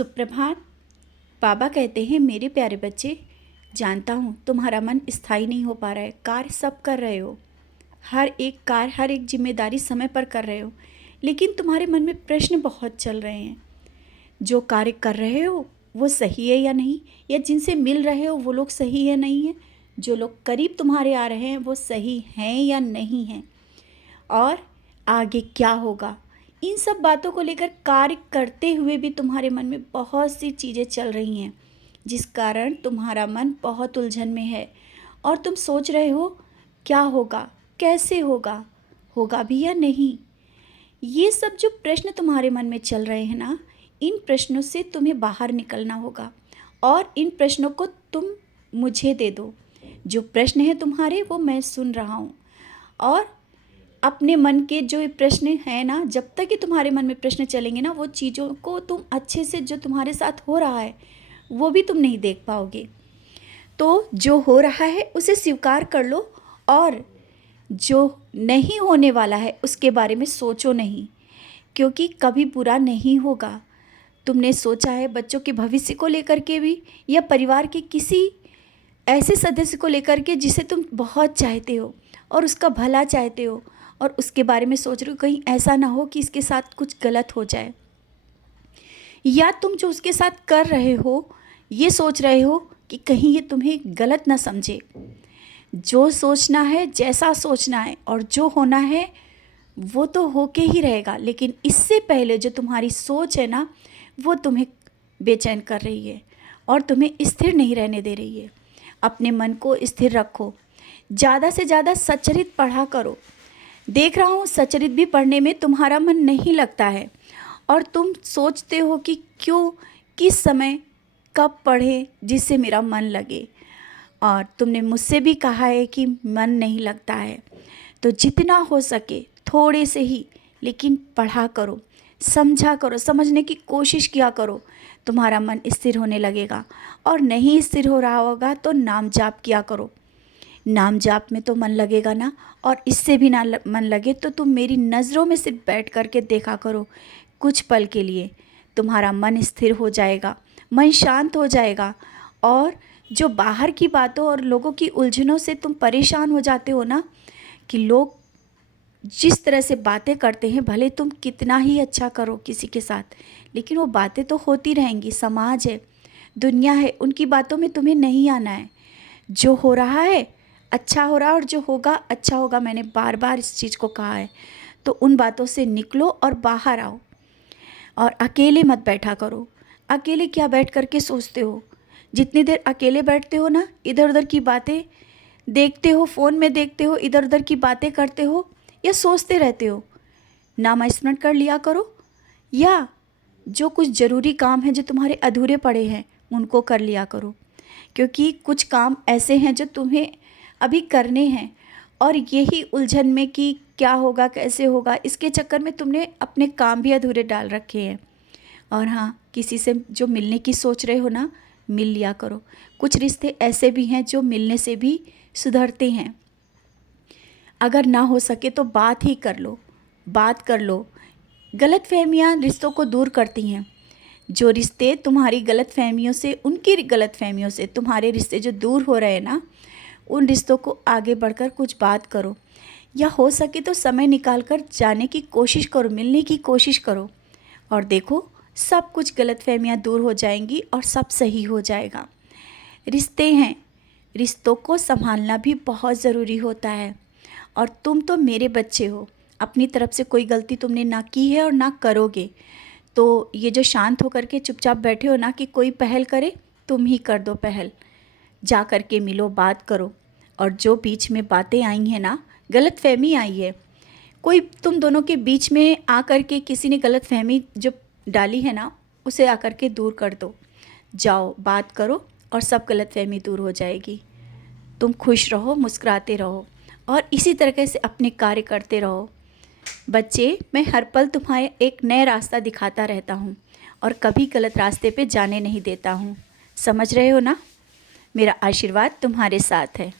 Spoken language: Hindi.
सुप्रभात। बाबा कहते हैं, मेरे प्यारे बच्चे, जानता हूँ तुम्हारा मन स्थायी नहीं हो पा रहा है। कार्य सब कर रहे हो, हर एक कार्य, हर एक जिम्मेदारी समय पर कर रहे हो, लेकिन तुम्हारे मन में प्रश्न बहुत चल रहे हैं। जो कार्य कर रहे हो वो सही है या नहीं, या जिनसे मिल रहे हो वो लोग सही है नहीं है, जो लोग करीब तुम्हारे आ रहे हैं वो सही हैं या नहीं हैं, और आगे क्या होगा। इन सब बातों को लेकर कार्य करते हुए भी तुम्हारे मन में बहुत सी चीज़ें चल रही हैं, जिस कारण तुम्हारा मन बहुत उलझन में है और तुम सोच रहे हो क्या होगा, कैसे होगा, होगा भी या नहीं। ये सब जो प्रश्न तुम्हारे मन में चल रहे हैं ना, इन प्रश्नों से तुम्हें बाहर निकलना होगा और इन प्रश्नों को तुम मुझे दे दो। जो प्रश्न है तुम्हारे वो मैं सुन रहा हूँ, और अपने मन के जो ये प्रश्न हैं ना, जब तक कि तुम्हारे मन में प्रश्न चलेंगे ना, वो चीज़ों को तुम अच्छे से, जो तुम्हारे साथ हो रहा है वो भी तुम नहीं देख पाओगे। तो जो हो रहा है उसे स्वीकार कर लो, और जो नहीं होने वाला है उसके बारे में सोचो नहीं, क्योंकि कभी बुरा नहीं होगा। तुमने सोचा है बच्चों के भविष्य को लेकर के भी, या परिवार के किसी ऐसे सदस्य को लेकर के जिसे तुम बहुत चाहते हो और उसका भला चाहते हो, और उसके बारे में सोच रहे हो कहीं ऐसा ना हो कि इसके साथ कुछ गलत हो जाए, या तुम जो उसके साथ कर रहे हो ये सोच रहे हो कि कहीं ये तुम्हें गलत ना समझे। जो सोचना है, जैसा सोचना है और जो होना है वो तो होके ही रहेगा, लेकिन इससे पहले जो तुम्हारी सोच है ना, वो तुम्हें बेचैन कर रही है और तुम्हें स्थिर नहीं रहने दे रही है। अपने मन को स्थिर रखो, ज़्यादा से ज़्यादा सच्चरित पढ़ा करो। देख रहा हूँ सच्चरित भी पढ़ने में तुम्हारा मन नहीं लगता है, और तुम सोचते हो कि क्यों, किस समय, कब पढ़ें जिससे मेरा मन लगे। और तुमने मुझसे भी कहा है कि मन नहीं लगता है, तो जितना हो सके थोड़े से ही लेकिन पढ़ा करो, समझा करो, समझने की कोशिश किया करो, तुम्हारा मन स्थिर होने लगेगा। और नहीं स्थिर हो रहा होगा तो नाम जाप किया करो। नाम जाप में तो मन लगेगा ना, और इससे भी ना मन लगे तो तुम मेरी नज़रों में सिर्फ बैठ कर के देखा करो। कुछ पल के लिए तुम्हारा मन स्थिर हो जाएगा, मन शांत हो जाएगा, और जो बाहर की बातों और लोगों की उलझनों से तुम परेशान हो जाते हो ना, कि लोग जिस तरह से बातें करते हैं, भले तुम कितना ही अच्छा करो किसी के साथ, लेकिन वो बातें तो होती रहेंगी। समाज है, दुनिया है, उनकी बातों में तुम्हें नहीं आना है। जो हो रहा है अच्छा हो रहा है, और जो होगा अच्छा होगा। मैंने बार बार इस चीज़ को कहा है। तो उन बातों से निकलो और बाहर आओ, और अकेले मत बैठा करो। अकेले क्या बैठ कर के सोचते हो? जितनी देर अकेले बैठते हो ना, इधर उधर की बातें देखते हो, फ़ोन में देखते हो, इधर उधर की बातें करते हो, या सोचते रहते हो। नाम स्मरण कर लिया करो, या जो कुछ ज़रूरी काम है जो तुम्हारे अधूरे पड़े हैं उनको कर लिया करो, क्योंकि कुछ काम ऐसे हैं जो तुम्हें अभी करने हैं, और यही उलझन में कि क्या होगा, कैसे होगा, इसके चक्कर में तुमने अपने काम भी अधूरे डाल रखे हैं। और हाँ, किसी से जो मिलने की सोच रहे हो ना, मिल लिया करो। कुछ रिश्ते ऐसे भी हैं जो मिलने से भी सुधरते हैं। अगर ना हो सके तो बात ही कर लो, बात कर लो। गलतफहमियाँ रिश्तों को दूर करती हैं। जो रिश्ते तुम्हारी गलतफहमियों से, उनकी गलतफहमियों से तुम्हारे रिश्ते जो दूर हो रहे हैं ना, उन रिश्तों को आगे बढ़कर कुछ बात करो, या हो सके तो समय निकाल कर जाने की कोशिश करो, मिलने की कोशिश करो, और देखो सब कुछ गलतफहमियाँ दूर हो जाएंगी और सब सही हो जाएगा। रिश्ते हैं, रिश्तों को संभालना भी बहुत ज़रूरी होता है, और तुम तो मेरे बच्चे हो। अपनी तरफ से कोई गलती तुमने ना की है और ना करोगे। तो ये जो शांत होकर के चुपचाप बैठे हो ना, कि कोई पहल करे, तुम ही कर दो पहल। जा कर के मिलो, बात करो। और जो बीच में बातें आई हैं ना, गलतफहमी आई है, कोई तुम दोनों के बीच में आकर के किसी ने गलतफहमी जो डाली है ना, उसे आकर के दूर कर दो। जाओ, बात करो, और सब गलतफहमी दूर हो जाएगी। तुम खुश रहो, मुस्कुराते रहो, और इसी तरीके से अपने कार्य करते रहो। बच्चे, मैं हर पल तुम्हें एक नया रास्ता दिखाता रहता हूँ, और कभी गलत रास्ते पे जाने नहीं देता हूँ। समझ रहे हो ना? मेरा आशीर्वाद तुम्हारे साथ है।